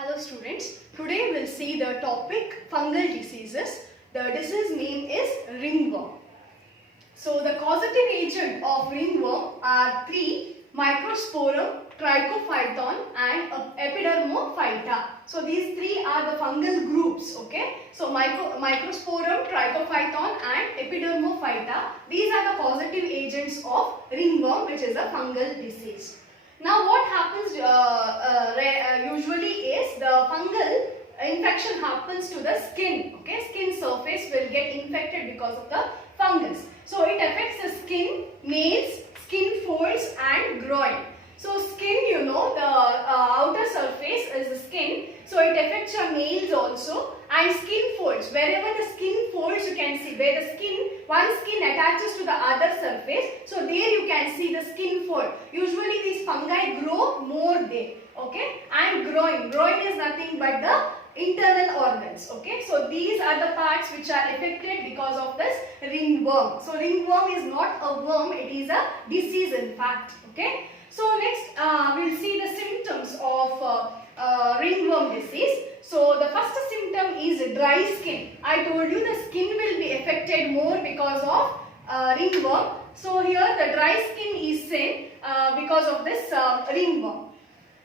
Hello students, today we'll see the topic fungal diseases. The disease name is ringworm. So the causative agent of ringworm are three: Microsporum, Trichophyton and Epidermophyta. So these three are the fungal groups, okay. So Microsporum, Trichophyton and Epidermophyta, these are the causative agents of ringworm, which is a fungal disease. Now what happens usually is the fungal infection happens to the skin, okay. Skin surface will get infected because of the fungus. So it affects the skin, nails, skin folds and groin. So skin, the outer surface is the skin. So it affects your nails also, and skin folds. Wherever the skin folds, you can see where the one skin attaches to the other surface. So there you can see the skin fold. Usually these fungi grow more there, okay. And groin is nothing but the internal organs, okay. So these are the parts which are affected because of this ringworm. So ringworm is not a worm, it is a disease in fact, okay. So next we'll see the symptoms of ringworm disease. So the first symptom is dry skin. I told you the skin will be affected more because of ringworm. So here the dry skin is seen because of this ringworm.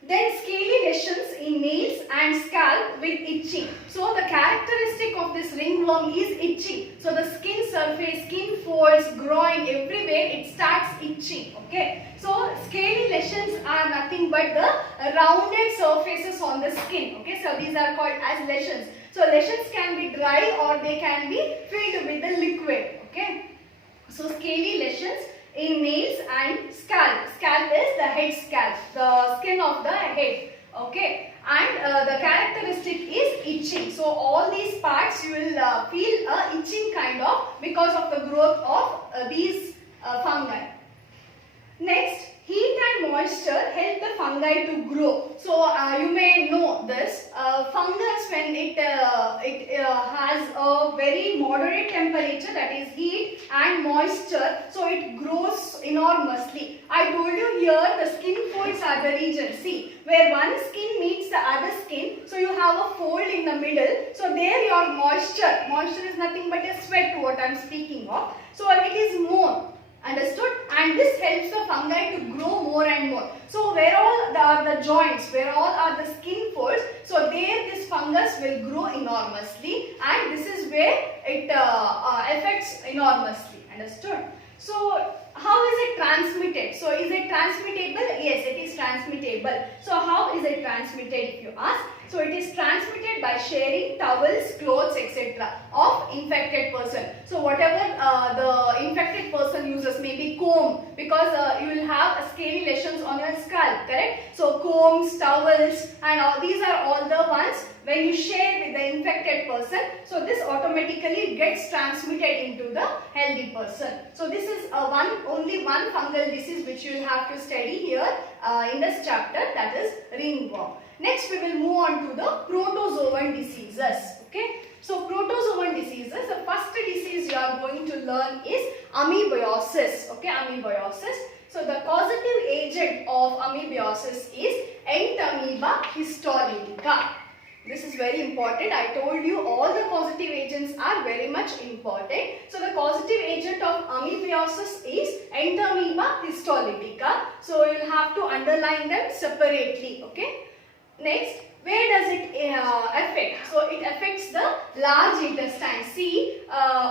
Then scaly lesions in nails and scalp with itching. So the characteristic of this ringworm is itching. So the skin surface, skin folds, groin, everywhere it starts itching, okay. So scaly lesions are nothing but the rounded surfaces on the skin, okay. So these are called as lesions. So lesions can be dry or they can be filled with the liquid, okay. So scaly lesions in nails and scalp. Scalp is the head scalp, the skin of the head, okay. And the characteristic is itching. So all these parts you will feel a itching kind of because of the growth of these fungi. Next, heat and moisture help the fungi to grow. So you may know this fungus, when it has a very moderate temperature, that is heat and moisture, so it grows enormously. I told you here the skin folds are the region. See, where one skin meets the other skin, so you have a fold in the middle. So there your moisture is nothing but a sweat, what I am speaking of. So it is more. Understood? And this helps the fungi to grow more and more. So where all are the joints, where all are the skin folds, so there this fungus will grow enormously, and this is where it affects enormously. Understood? So how is it transmitted? So is it transmittable? Yes, it is transmittable. So how is it transmitted if you ask? So it is transmitted by sharing towels, clothes, etc. of infected person. So whatever the infected person uses, maybe comb, because you will have scaly lesions on your scalp, correct? So combs, towels and all these are all the ones when you share with the infected person. So this automatically gets transmitted into the healthy person. So this is only one fungal disease which you will have to study here in this chapter, that is ringworm. Next we will move on to the protozoan diseases, okay. So protozoan diseases, the first disease you are going to learn is amoeboiosis, okay, amoeboiosis. So the causative agent of amoeboiosis is Entamoeba histolytica. This is very important. I told you all the causative agents are very much important. So the causative agent of amoeboiosis is Entamoeba histolytica. So you will have to underline them separately, okay. Next, where does it affect? So it affects the large intestine. See,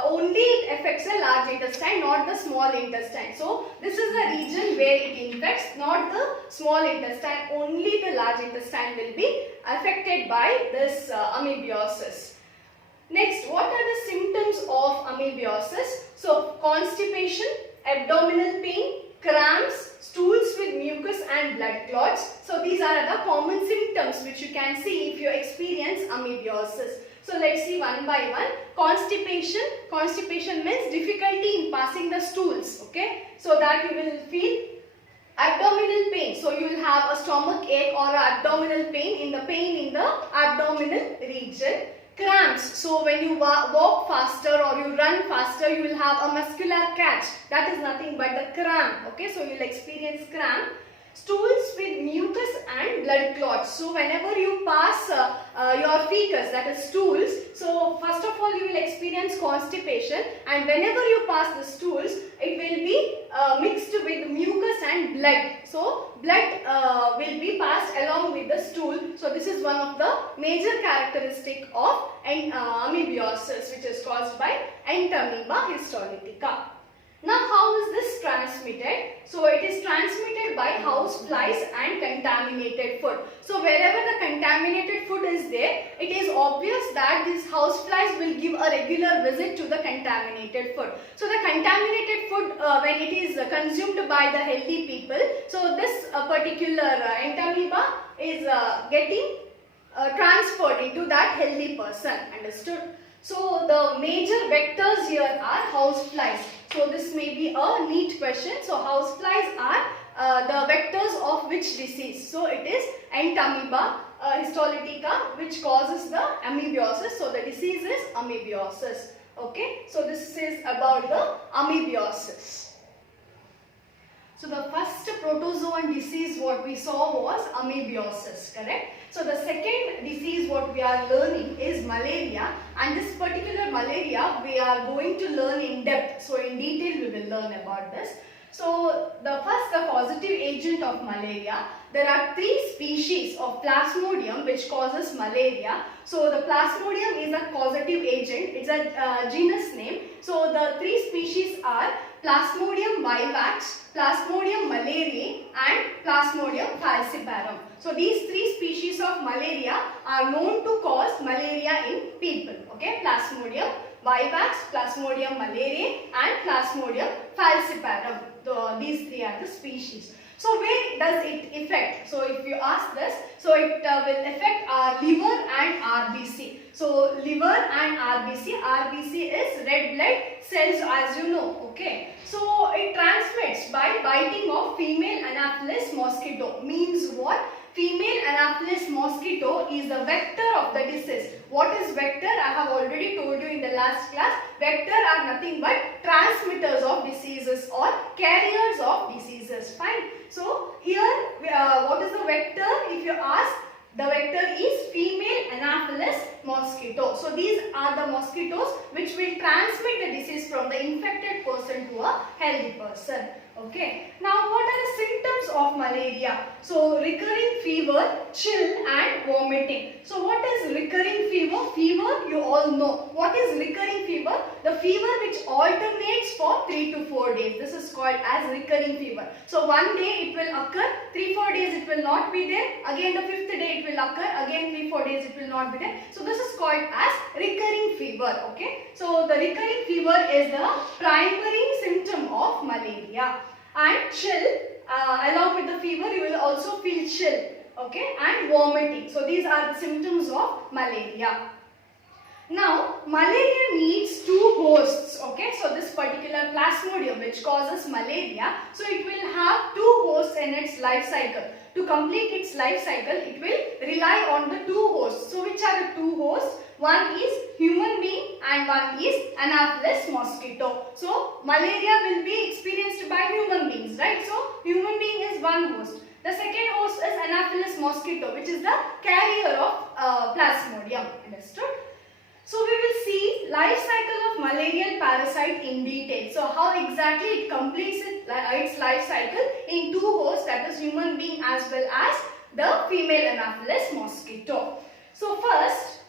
only it affects the large intestine, not the small intestine. So this is the region where it infects, not the small intestine. Only the large intestine will be affected by this amoeboiosis. Next, what are the symptoms of amoeboiosis? So constipation, abdominal pain, cramps, stools with mucus and blood clots. So these are the common symptoms which you can see if you experience amoeboiosis. So let's see one by one. Constipation. Constipation means difficulty in passing the stools, okay. So that you will feel. Abdominal pain. So you will have a stomach ache or abdominal pain in the abdominal region. Cramps. So when you walk faster or you run faster, you will have a muscular catch. That is nothing but the cramp. Okay, so you will experience cramp. Stools with mucus and blood clots. So whenever you pass your fecus, that is stools, so first of all you will experience constipation, and whenever you pass the stools, it will be mixed with mucus and blood. So blood will be passed along with the stool. So this is one of the major characteristic of amoebiosis, which is caused by Entamoeba histolytica. Now how is this transmitted? So it is transmitted by house flies and contaminated food. So wherever the contaminated food is there, it is obvious that these house flies will give a regular visit to the contaminated food. So the contaminated food, when it is consumed by the healthy people, so this particular Entamoeba is getting transferred into that healthy person. Understood? So the major vectors here are house flies. So this may be a neat question. So house flies are the vectors of which disease? So it is Entamoeba histolytica, which causes the amoebiosis. So the disease is amoebiosis. Okay. So this is about the amoebiosis. So the first protozoan disease what we saw was amoebiosis, correct? So the second disease what we are learning is malaria, and this particular malaria we are going to learn in depth. So in detail we will learn about this. So the causative agent of malaria, there are 3 species of Plasmodium which causes malaria. So the Plasmodium is a causative agent, it's a genus name. So the 3 species are Plasmodium vivax, Plasmodium malariae and Plasmodium falciparum. So these 3 species of malaria are known to cause malaria in people. Okay, Plasmodium vivax, Plasmodium malariae and Plasmodium falciparum. These 3 are the species. So where does it affect? So if you ask this, so it will affect our liver and RBC. So liver and RBC, RBC is red blood cells, as you know, okay. So it transmits by biting of female Anopheles mosquito. Means what? Female Anopheles mosquito is the vector of the disease. What is vector? I have already told you in the last class. Vector are nothing but transmitters of diseases or carriers of diseases. Fine. So here, what is the vector? If you ask, the vector is female Anopheles mosquito. So these are the mosquitoes which will transmit the disease from the infected person to a healthy person. Okay. Now what are the symptoms of malaria? So recurring fever, chill and vomiting. So what is recurring fever? Fever you all know. What is recurring fever? The fever which alternates for 3 to 4 days. This is called as recurring fever. So one day it will occur, 3-4 days it will not be there. Again the 5th day it will occur, again 3-4 days it will not be there. So this is called as recurring fever. Okay. So the recurring fever is the primary symptom of malaria. And chill, along with the fever you will also feel chill, okay, and vomiting. So these are the symptoms of malaria. Now malaria needs 2 hosts, okay. So this particular Plasmodium which causes malaria, so it will have 2 hosts in its life cycle. To complete its life cycle, it will rely on the 2 hosts. So which are the 2 hosts? One is human being and one is Anopheles mosquito. So malaria will be experienced by human beings, right? So human being is one host. The second host is Anopheles mosquito, which is the carrier of Plasmodium. Understood? So we will see life cycle of malarial parasite in detail. So how exactly it completes its life cycle in 2 hosts, that is human being as well as the female Anopheles mosquito. So first,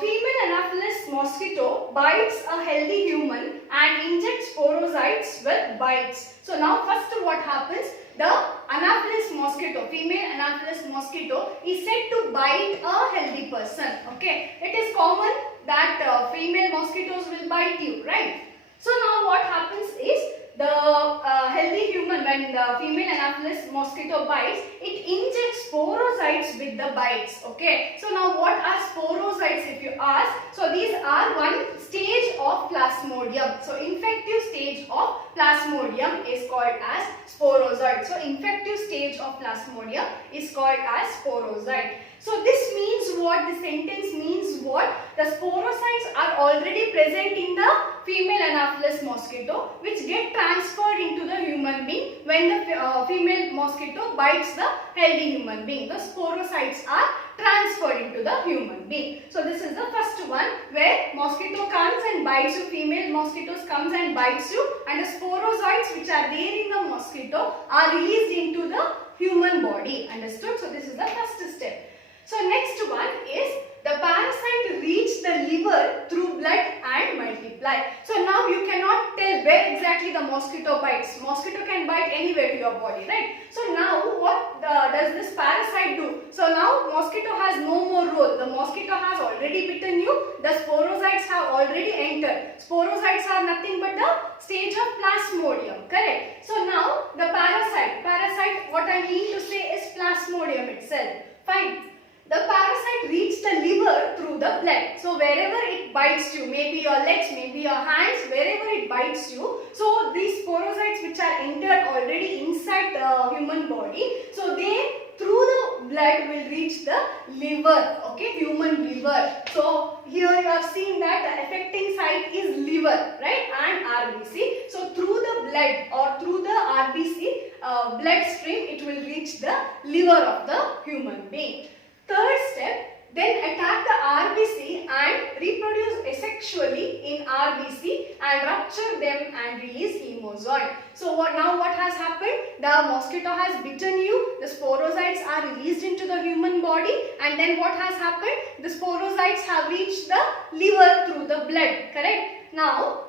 female Anopheles mosquito bites a healthy human and injects sporozoites with bites. So now first what happens? The Anopheles mosquito, female Anopheles mosquito is said to bite a healthy person. Okay, it is common that female mosquitoes will bite you, right? So now what happens is the healthy human, when the female Anopheles mosquito bites, it injects sporozoites with the bites. Okay. So now what are sporozoites if you ask? So these are one stage of Plasmodium. So infective stage of Plasmodium is called as sporozoite. So infective stage of Plasmodium is called as sporozoite. So this means what the sentence means what? The sporocytes are already present in the female Anopheles mosquito, which get transferred into the human being when the female mosquito bites the healthy human being. The sporocytes are transferred into the human being. So this is the first one, where mosquito comes and bites you, female mosquitoes comes and bites you, and the sporozoites which are there in the mosquito are released into the human body. Understood? So this is the first step. So next one is the parasite reach the liver through blood and multiply. So now you cannot tell where exactly the mosquito bites. Mosquito can bite anywhere to your body, right? So now what does this parasite do? So now mosquito has no more role. The mosquito has already bitten you. The sporozoites have already entered. Sporozoites are nothing but the stage of plasmodium, correct? So now the parasite, what I mean to say is plasmodium itself. Fine. The parasite reaches the liver through the blood. So wherever it bites you, maybe your legs, maybe your hands, wherever it bites you, so these sporozoites which are entered already inside the human body, so they through the blood will reach the liver, okay, human liver. So here you have seen that the affecting site is liver, right, and RBC. So through the blood or through the RBC blood stream, it will reach the liver of the human being. Third step, then attack the RBC and reproduce asexually in RBC and rupture them and release hemozoid. So now what has happened? The mosquito has bitten you, the sporozoites are released into the human body, and then what has happened? The sporozoites have reached the liver through the blood, correct? Now,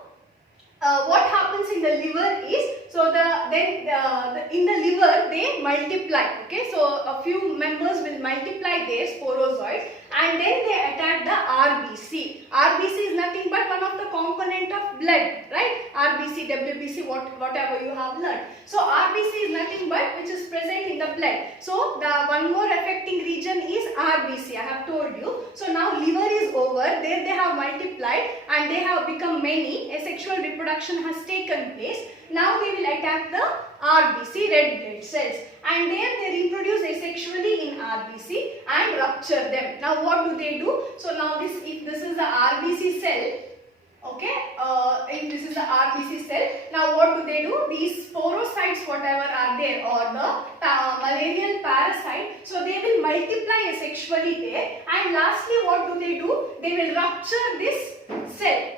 what happens in the liver is, so in the liver they multiply, okay, so a few members will multiply their sporozoids and then they attack the RBC. RBC is nothing but one of the component of blood, right? RBC, WBC, whatever you have learned. So RBC is nothing but which is present in the blood. So the one more affecting region is RBC, I have told you. So now liver is over, there they have multiplied and they have become many, asexual reproduction has taken place. Now they will attack the RBC, red blood cells, and then they reproduce asexually in RBC and rupture them. Now what do they do? So now if this is the RBC cell, okay, if this is the RBC cell, now what do they do? These sporocytes whatever are there or the malarial parasite, so they will multiply asexually there, and lastly what do? They will rupture this cell.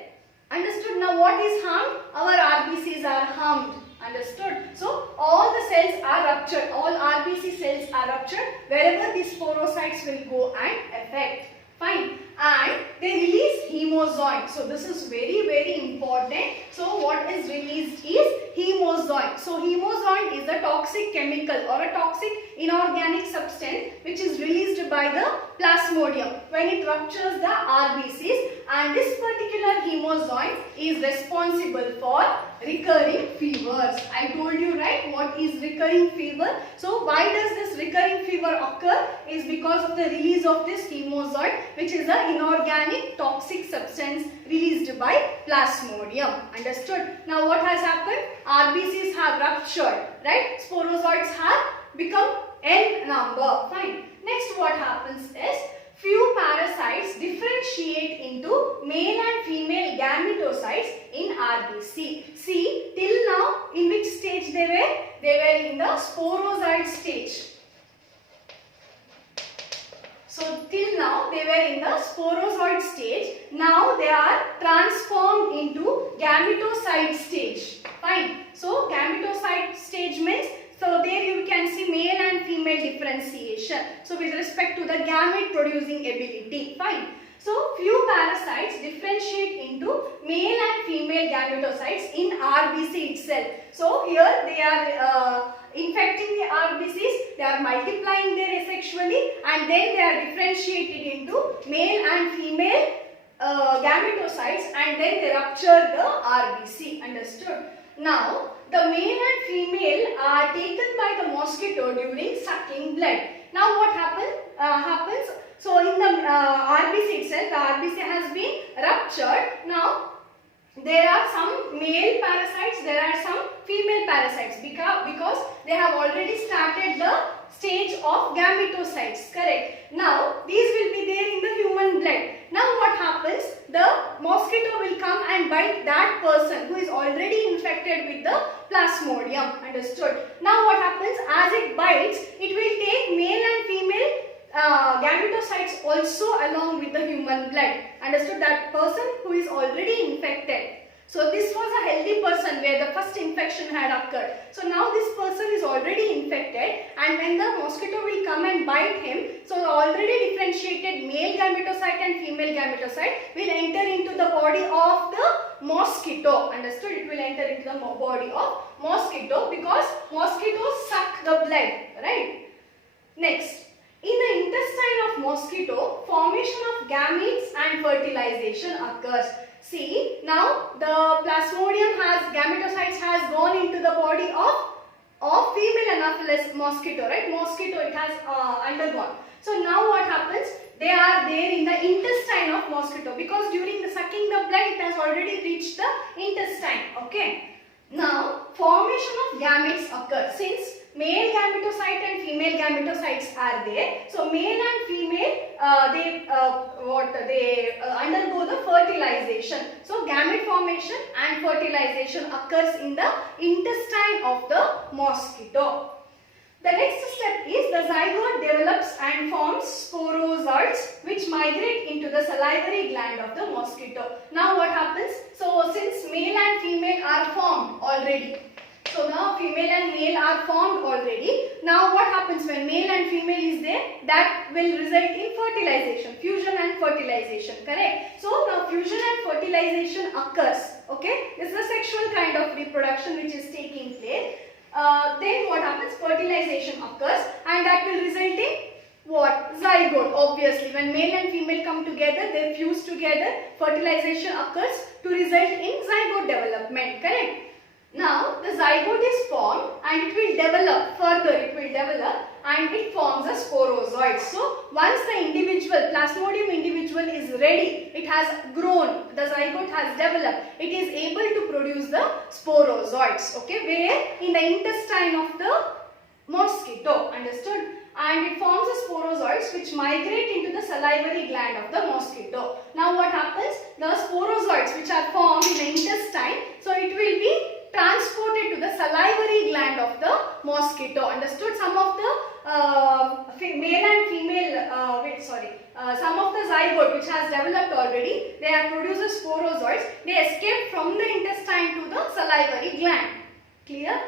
Understood? Now what is harmed? Our RBCs are harmed. Understood? So all the cells are ruptured. All RBC cells are ruptured wherever these sporocytes will go and affect. Fine. And they release hemozoid. So this is very, very important. So what is released is hemozoid. So hemozoid is a toxic chemical or a toxic inorganic substance which is released by the plasmodium when it ruptures the RBCs, and this particular hemozoid is responsible for recurring fevers. I told you, right, what is recurring fever. So why does this recurring fever occur? Is because of the release of this hemozoid, which is an inorganic toxic substance released by plasmodium. Understood? Now what has happened? RBCs have ruptured, right? Sporozoites have become n number. Fine. Next what happens is, few parasites differentiate into male and female gametocytes in RBC. See, till now in which stage they were? They were in the sporozoid stage. So till now they were in the sporozoid stage. Now they are transformed into gametocyte stage. Fine. So gametocyte stage means, so there you can see male and female differentiation. So with respect to the gamete producing ability. Fine. So few parasites differentiate into male and female gametocytes in RBC itself. So here they are infecting the RBCs, they are multiplying there asexually, and then they are differentiated into male and female gametocytes, and then they rupture the RBC. Understood? Now the male and female are taken by the mosquito during sucking blood. Now what happens? So in the RBC itself, the RBC has been ruptured. Now there are some male parasites, there are some female parasites because they have already started the stage of gametocytes, correct? Now these will be there Plasmodium. Understood? Now what happens, as it bites, it will take male and female gametocytes also along with the human blood. Understood? That person who is already infected. So this was a healthy person where the first infection had occurred. So now this person is already infected, and when the mosquito will come and bite him, so the already differentiated male gametocyte and female gametocyte will enter into the body of the mosquito. Understood? It will enter into the body of mosquito because mosquitoes suck the blood, right? Next, in the intestine of mosquito, formation of gametes and fertilization occurs. See, now the Plasmodium gametocytes has gone into the body of female Anopheles mosquito, right? Mosquito, it has undergone. So now what happens? They are there in the intestine of mosquito because during the sucking the blood, it has already reached the intestine. Okay. Now, formation of gametes occur since male gametocyte and female gametocytes are there. So male and female they undergo the fertilization. So gamete formation and fertilization occurs in the intestine of the mosquito. The next step is the zygote develops and forms sporozoites which migrate into the salivary gland of the mosquito. Now what happens? So since male and female are formed already. So now female and male are formed already. Now what happens when male and female is there? That will result in fertilization, fusion and fertilization, correct? So now fusion and fertilization occurs, okay? This is a sexual kind of reproduction which is taking place. Then what happens? Fertilization occurs and that will result in what? Zygote. Obviously, when male and female come together, they fuse together, fertilization occurs to result in zygote development, correct? Now, the zygote is formed and it will develop further, and it forms a sporozoid. So, once the individual, Plasmodium individual is ready, it has grown, the zygote has developed, it is able to produce the sporozoids, okay, where in the intestine of the mosquito, understood? And it forms the sporozoids which migrate into the salivary gland of the mosquito. Now what happens? The sporozoids which are formed in the intestine, so it will be transported to the salivary gland of the mosquito. Understood? Some of the male and female, some of the zygote which has developed already, they have produced the sporozoids. They escape from the intestine to the salivary gland. Clear?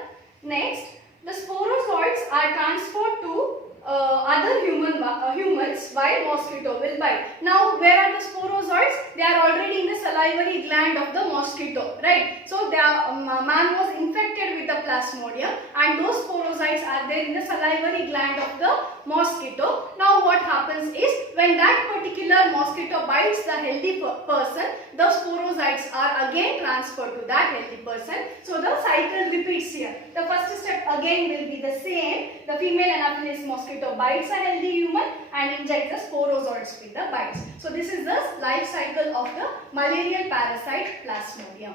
Next, the sporozoids are transferred to other humans while mosquito will bite. Now, where are the sporozoids? They are already in the salivary gland of the mosquito, right? So, the man was infected with the Plasmodium and those sporozoids are there in the salivary gland of the mosquito. Now, what happens is when that particular mosquito bites the healthy person, the sporozoids are again transferred to that healthy person. So, the cycle repeats here. The first step again will be the same. The female Anopheles mosquito bites a healthy human and injects the sporozoids with the bites. So, this is the life cycle of the malarial parasite Plasmodium.